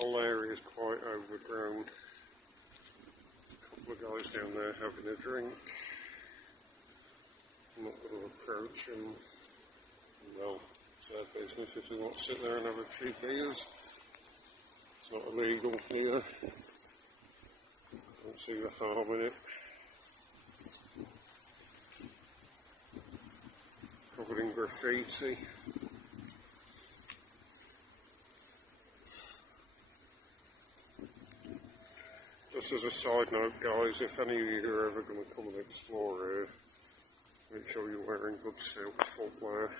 whole area is quite overgrown. A couple of guys down there having a drink. I'm not going to approach them. Well, it's their business if they want to sit there and have a few beers. It's not illegal here. Don't see the harm in it. Covered in graffiti. Just as a side note, guys, if any of you are ever going to come and explore here, make sure you're wearing good silk footwear.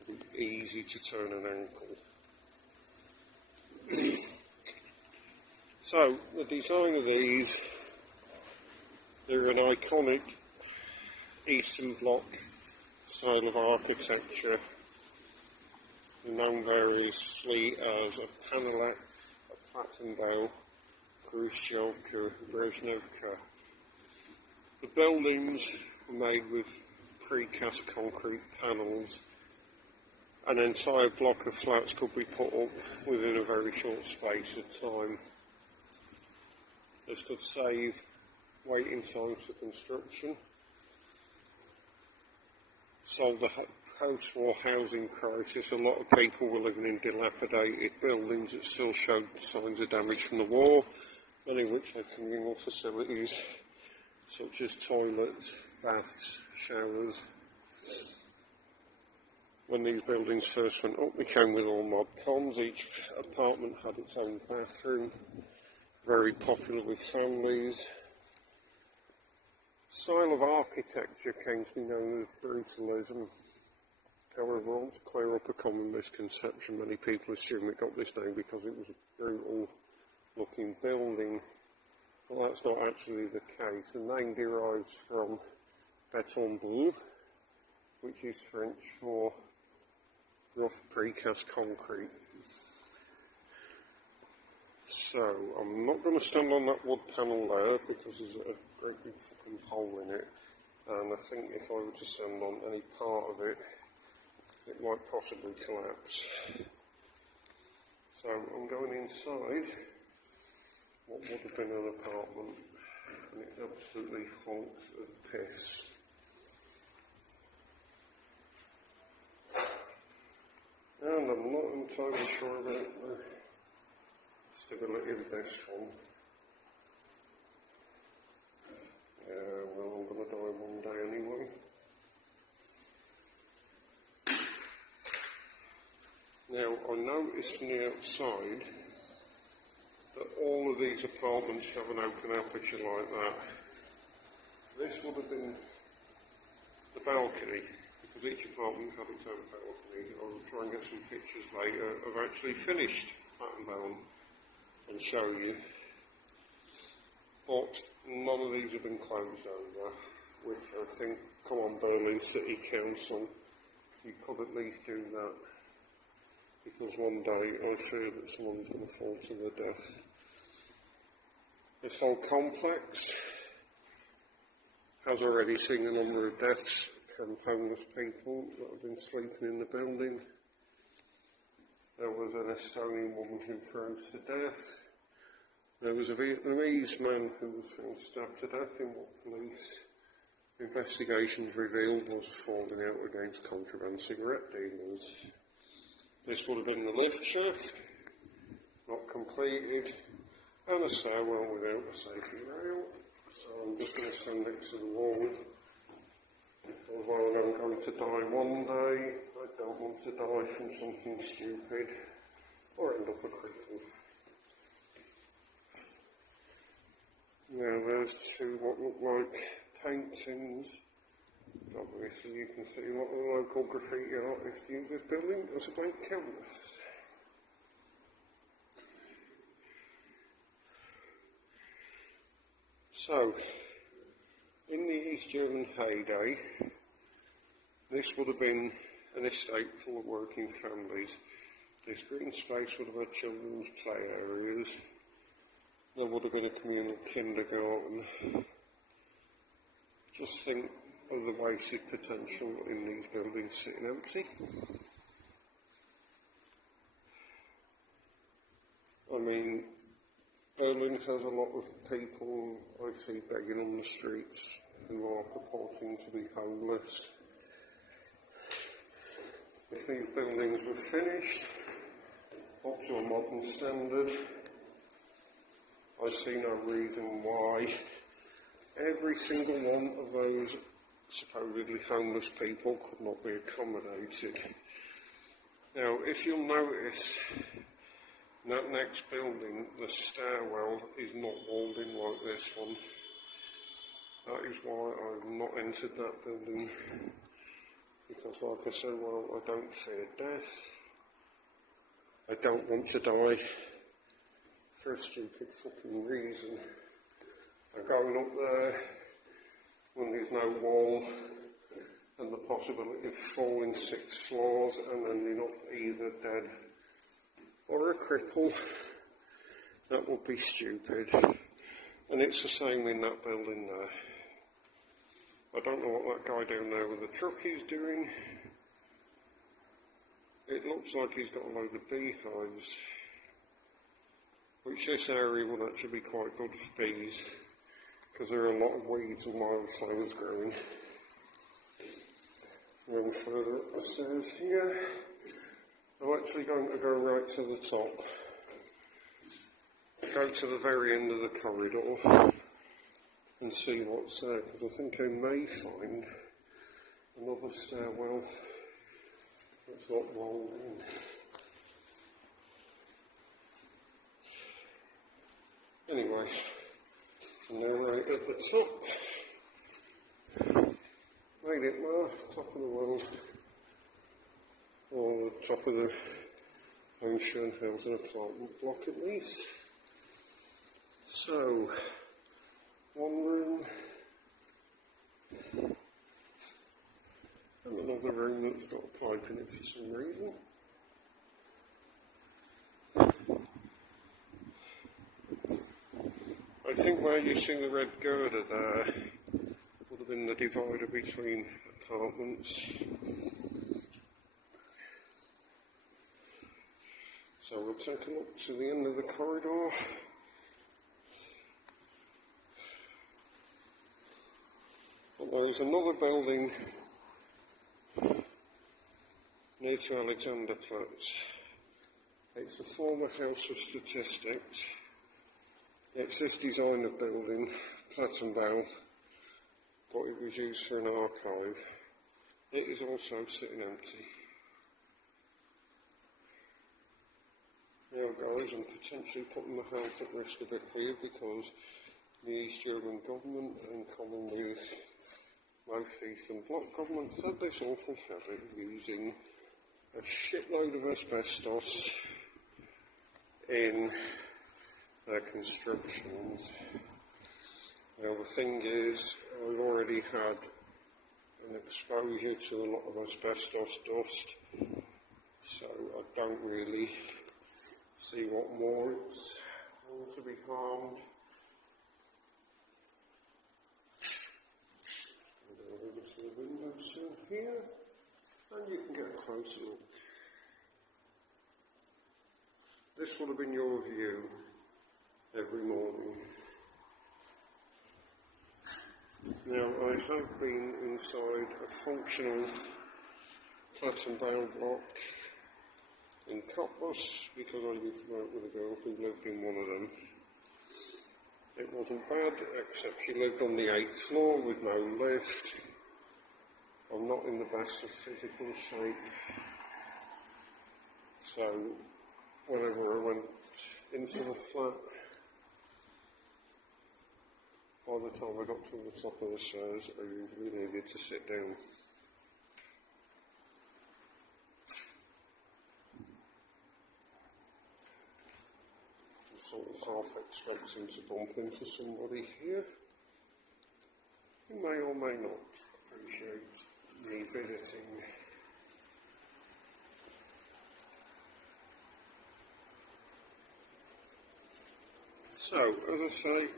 It'll be easy to turn an ankle. So, the design of these, they're an iconic Eastern Bloc style of architecture, known variously as a Panelak, a Plattenbau, Khrushchevka, Brezhnevka. The buildings were made with precast concrete panels. An entire block of flats could be put up within a very short space of time. This could save waiting times for construction, solve the post-war housing crisis. A lot of people were living in dilapidated buildings that still showed signs of damage from the war, many of which had communal facilities such as toilets, baths, showers. When these buildings first went up, they came with all mod cons. Each apartment had its own bathroom, very popular with families. Style of architecture came to be known as brutalism. However, I want to clear up a common misconception. Many people assume it got this name because it was a brutal looking building. Well, that's not actually the case. The name derives from béton bleu, which is French for rough precast concrete. So, I'm not going to stand on that wood panel there because there's a great big fucking hole in it, and I think if I were to stand on any part of it, it might possibly collapse. So, I'm going inside what would have been an apartment, and it absolutely honks of piss. And I'm not entirely sure about the stability of this one. Well, I'm going to die one day anyway. Now, I noticed from the outside that all of these apartments have an open aperture like that. This would have been the balcony, because each apartment had its own balcony. I will try and get some pictures later of actually finished Plattenbau and show you. But none of these have been closed over, which I think, come on Berlin City Council, you could at least do that. Because one day I fear that someone's going to fall to their death. This whole complex has already seen a number of deaths from homeless people that have been sleeping in the building. There was an Estonian woman who froze to death. There was a Vietnamese man who was found stabbed to death in what police investigations revealed was a falling out against contraband cigarette dealers. This would have been the lift shaft, not completed, and a stairwell without a safety rail. So I'm just going to stand next to the wall. Because while I'm going to die one day, I don't want to die from something stupid or end up a cripple. Now there's two what look like paintings. Obviously you can see what the local graffiti artist used this building as a blank canvas. So, in the East German heyday, this would have been an estate full of working families. This green space would have had children's play areas. There would have been a communal kindergarten. Just think of the wasted potential in these buildings sitting empty. I mean, Berlin has a lot of people I see begging on the streets who are purporting to be homeless. If these buildings were finished up to a modern standard, I see no reason why every single one of those supposedly homeless people could not be accommodated. Now, if you'll notice, in that next building, the stairwell is not walled in like this one. That is why I've not entered that building. Because like I said, well, I don't fear death. I don't want to die for a stupid fucking reason. I'm going up there when there's no wall and the possibility of falling 6 floors and ending up either dead or a cripple. That would be stupid. And it's the same in that building there. I don't know what that guy down there with the truck is doing. It looks like he's got a load of beehives, which this area would actually be quite good for bees, because there are a lot of weeds and wildflowers growing. A little further up the stairs here. I'm actually going to go right to the top. Go to the very end of the corridor and see what's there, because I think I may find another stairwell that's not walled in. Anyway, I'm now right at the top. Made it there, top of the world, or the top of the Hohenschönhausen apartment block at least. So, one room, and another room that's got a pipe in it for some reason. I think where you see the red girder there would have been the divider between apartments. So we'll take a look to the end of the corridor. But there's another building near to Alexanderplatz. It's a former House of Statistics. It's this designer building, Plattenbau, but it was used for an archive. It is also sitting empty. Now guys, I'm potentially putting my health at risk a bit here because the East German government, in common with most Eastern Bloc governments, had this awful habit of using a shitload of asbestos in their constructions. Now the thing is, I've already had an exposure to a lot of asbestos dust, so I don't really see what more it's going to be harmed. Over to the windowsill here, and you can get a closer look. This would have been your view every morning. Now, I have been inside a functional Plattenbau block in Cottbus because I used to work with a girl who lived in one of them. It wasn't bad, except she lived on the 8th floor with no lift. I'm not in the best of physical shape, so whenever I went into the flat, by the time I got to the top of the stairs, I usually needed to sit down. I'm sort of half expecting to bump into somebody here who may or may not appreciate me visiting. So, as I say,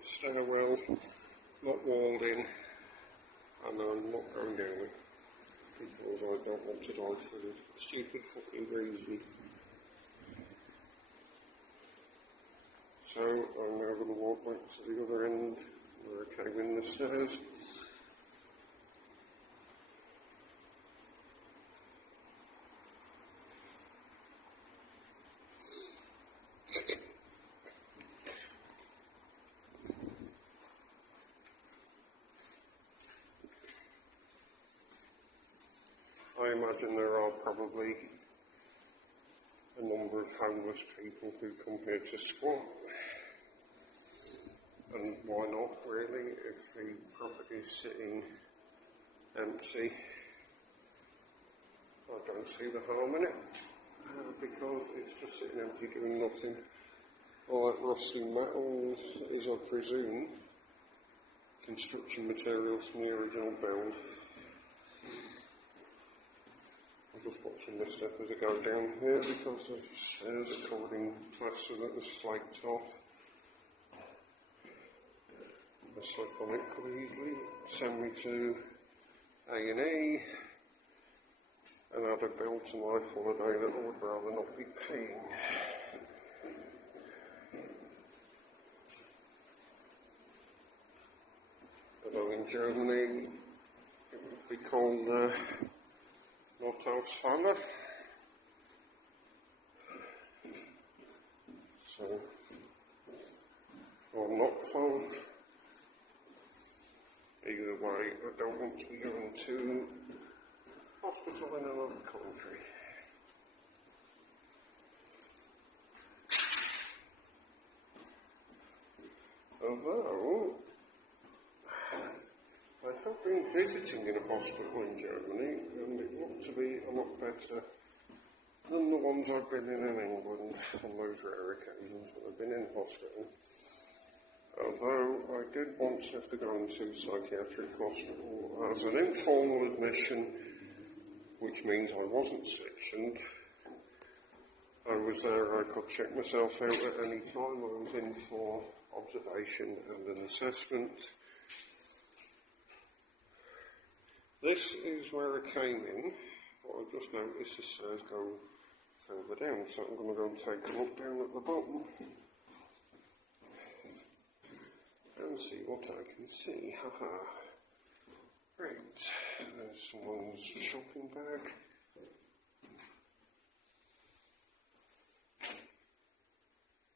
stairwell, not walled in, and I'm not going down it because I don't want to die for a stupid fucking reason. So I'm now going to walk back to the other end where I came in the stairs. I imagine there are probably a number of homeless people who come here to squat. And why not, really, if the property is sitting empty? I don't see the harm in it, because it's just sitting empty doing nothing. All that rusting metal is, I presume, construction materials from the original build. I'm just watching this step as I go down here because the stairs are covered in plaster that was slaked off. I slip on it quite easily, send me to A&E, and add a bill to my holiday that I would rather not be paying. Although in Germany it would be called Nothausfalle. So, or not phone. Either way, I don't want to be going to hospital in another country. Although, I have been visiting in a hospital in Germany, and it looked to be a lot better than the ones I've been in England on those rare occasions when I've been in hospital. Although I did once have to go into psychiatric hospital as an informal admission, which means I wasn't sectioned. I was there, I could check myself out at any time. I was in for observation and an assessment. This is where I came in. What I just noticed the stairs go further down, so I'm going to go and take a look down at the bottom and see what I can see. Haha. Right, there's someone's shopping bag.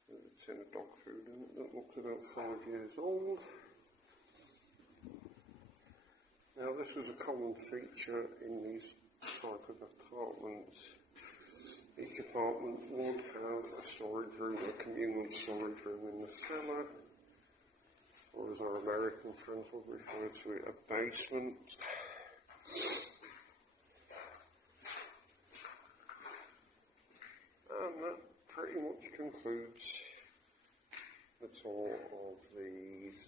There's a tin of dog food in it that looks about 5 years old. Now this was a common feature in these type of apartments. Each apartment would have a storage room, a communal storage room in the cellar, or as our American friends would refer to it, a basement. And that pretty much concludes the tour of these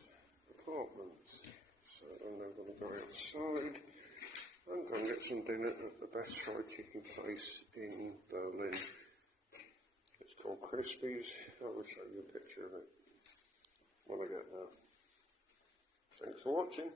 apartments. So I'm now going to go outside and go and get some dinner at the best fried chicken place in Berlin. It's called Crispy's. I will show you a picture of it when I get there. Thanks for watching.